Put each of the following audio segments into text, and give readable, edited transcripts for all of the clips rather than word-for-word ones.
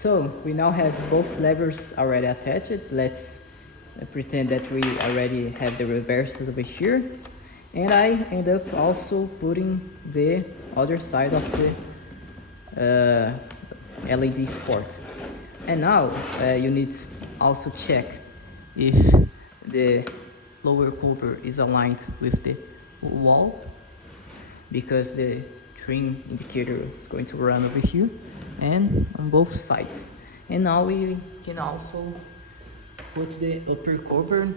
So we now have both levers already attached. Let's pretend that we already have the reverses over here. And I end up also putting the other side of the LED support. And now you need to also check if the lower cover is aligned with the wall, because the trim indicator is going to run over here and on both sides. And now we can also put the upper cover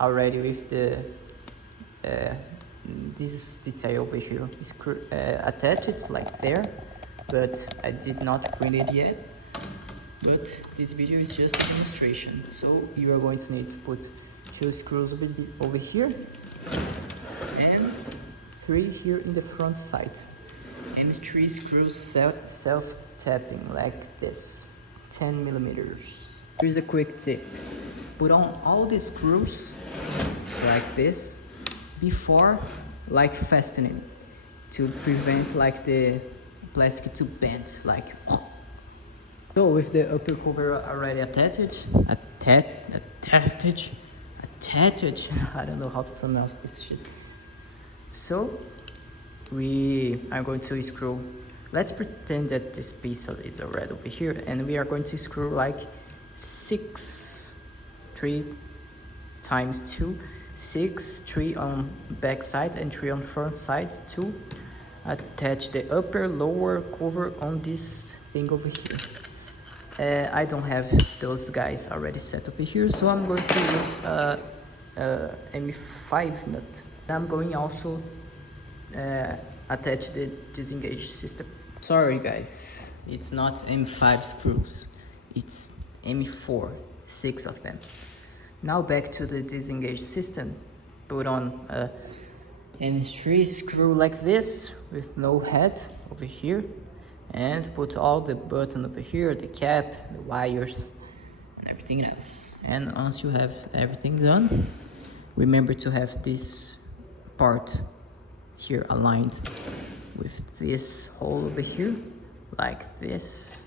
already with the this detail over here is attached like there, but I did not print it yet. But this video is just a demonstration, so you are going to need to put 2 screws over here and 3 here in the front side, and 3 screws self-tapping like this, 10 millimeters. Here's a quick tip: put on all the screws like this before like fastening, to prevent like the plastic to bend like. So with the upper cover already attached, I don't know how to pronounce this shit. So we are going to screw, let's pretend that this piece is already over here, and we are going to screw like 3 times 2, 6, 3 on back side and 3 on front sides to attach the upper lower cover on this thing over here. I don't have those guys already set over here, so I'm going to use M5 nut. I'm going also attach the disengage system. Sorry guys, it's not M5 screws, it's M4, 6 of them. Now back to the disengage system. Put on a M3 screw like this with no head over here, and put all the button over here, the cap, the wires, and everything else. And once you have everything done, remember to have this part here aligned with this hole over here, like this.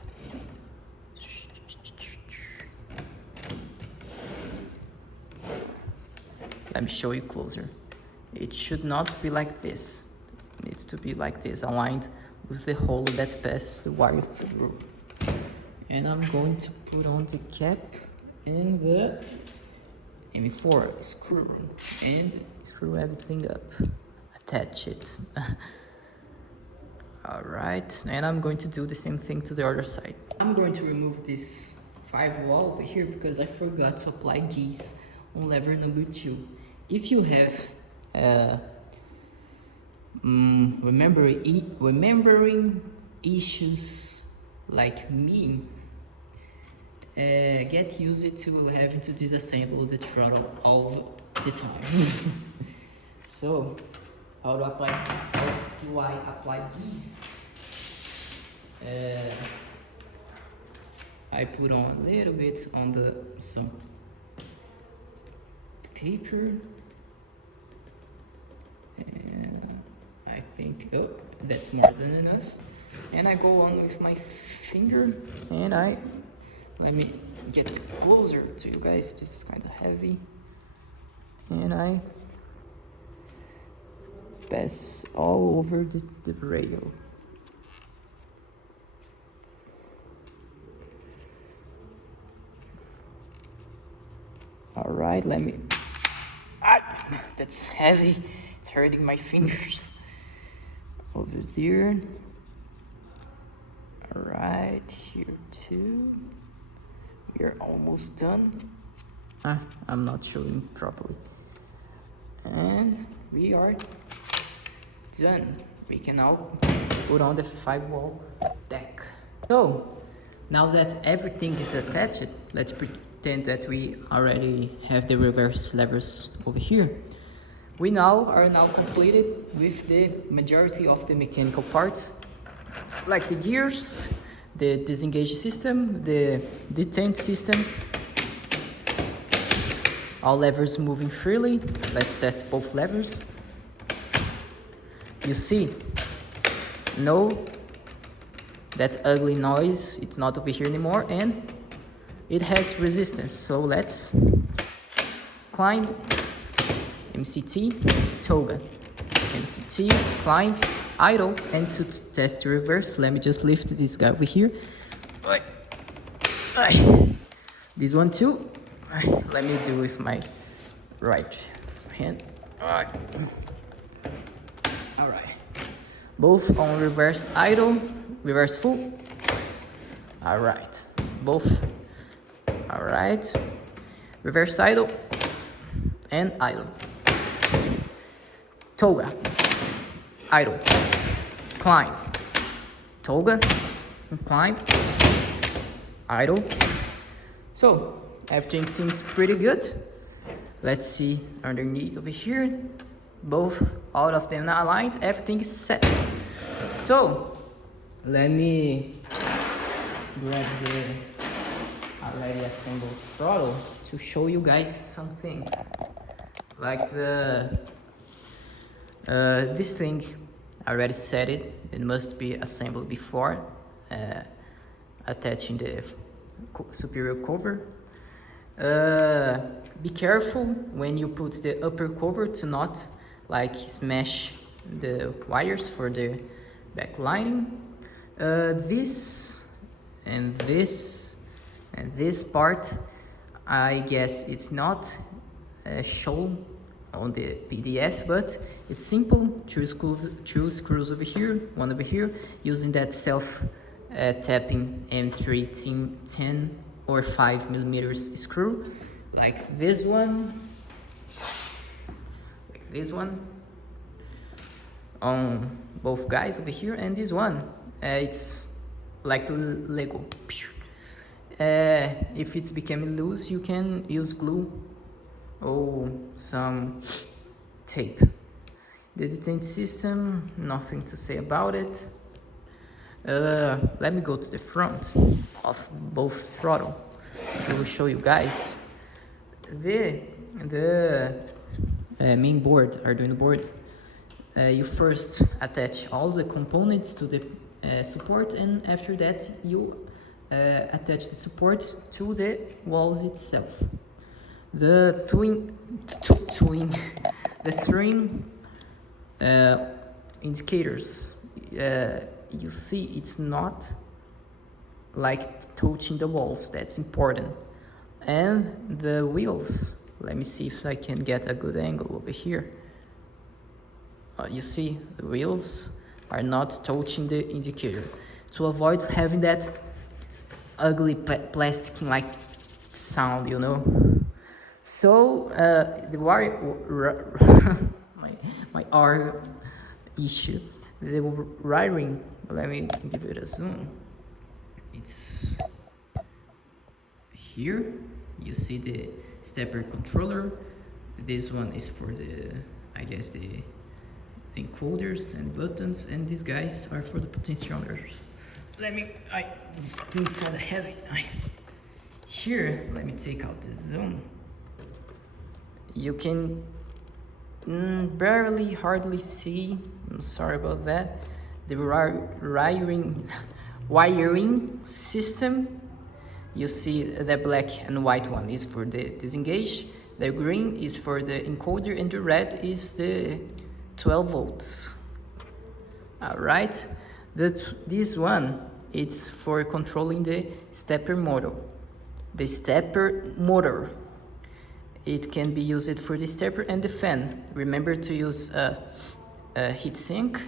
Let me show you closer. It should not be like this. It needs to be like this, aligned with the hole that passes the wire through. And I'm going to put on the cap and the M4 screw and screw everything up. Attach it. Alright, and I'm going to do the same thing to the other side. I'm going to remove this 5 wall over here because I forgot to apply geese on lever number 2. If you have remembering issues like me, get used to having to disassemble the throttle all the time. So how do I apply these? I put on a little bit on some paper, and I think, oh, that's more than enough. And I go on with my finger, and let me get closer to you guys. This is kind of heavy, and I pass all over the rail. All right, let me. That's heavy. It's hurting my fingers. Over there. All right, here too. We are almost done. I'm not showing properly. And we are done. We can now put on the 5 wall back. So now that everything is attached, let's pretend that we already have the reverse levers over here. We are now completed with the majority of the mechanical parts, like the gears, the disengage system, the detent system, all levers moving freely. Let's test both levers. You see, no that ugly noise, it's not over here anymore, and it has resistance. So let's climb, MCT, toga, MCT, climb, idle, and to test the reverse, let me just lift this guy over here. This one too. Let me do with my right hand. Alright. Both on reverse idle, reverse full. Alright. Both. Alright. Reverse idle and idle. Toga. Idle. Climb. Toga. Climb. Idle. So everything seems pretty good. Let's see underneath over here. Both, all of them are aligned. Everything is set. So let me grab the already assembled throttle to show you guys some things. Like the this thing, I already set it. It must be assembled before attaching the superior cover. Be careful when you put the upper cover to not like smash the wires for the backlining. This and this and this part, I guess it's not shown on the PDF, but it's simple. Two screws over here, one over here, using that self tapping M3 10 or 5 millimeters screw, like this one, on both guys over here, and this one, it's like Lego. If it's becoming loose, you can use glue or some tape. The detent system, nothing to say about it. Let me go to the front of both throttle. I will show you guys the main board, Arduino board. You first attach all the components to the support, and after that you attach the supports to the walls itself. The three indicators, you see it's not like touching the walls, that's important. And the wheels, let me see if I can get a good angle over here. You see the wheels are not touching the indicator, to avoid having that ugly plastic like sound, you know. So the wire my R issue, the wiring, let me give it a zoom. It's here. You see the stepper controller. This one is for the, I guess, the encoders and buttons, and these guys are for the potentiometers. These things are heavy. Here, let me take out the zoom. You can hardly see, I'm sorry about that, the wiring system. You see the black and white one is for the disengage, the green is for the encoder, and the red is the 12 volts. Alright, this one, it's for controlling the stepper motor. The stepper motor, it can be used for the stepper and the fan. Remember to use a heat sink,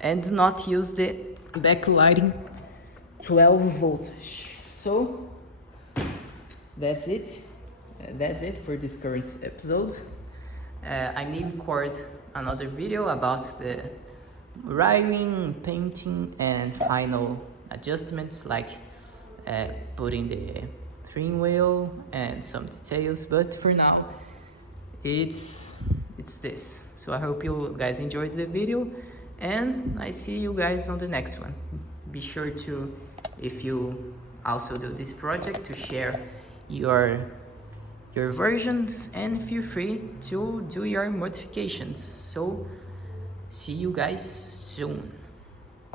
and do not use the backlighting 12 voltage. So that's it. That's it for this current episode. I may record another video about the wiring, painting, and final adjustments, like putting the steering wheel and some details. But for now, it's this. So I hope you guys enjoyed the video, and I see you guys on the next one. Be sure to, if you also do this project, to share your versions, and feel free to do your modifications. So see you guys soon.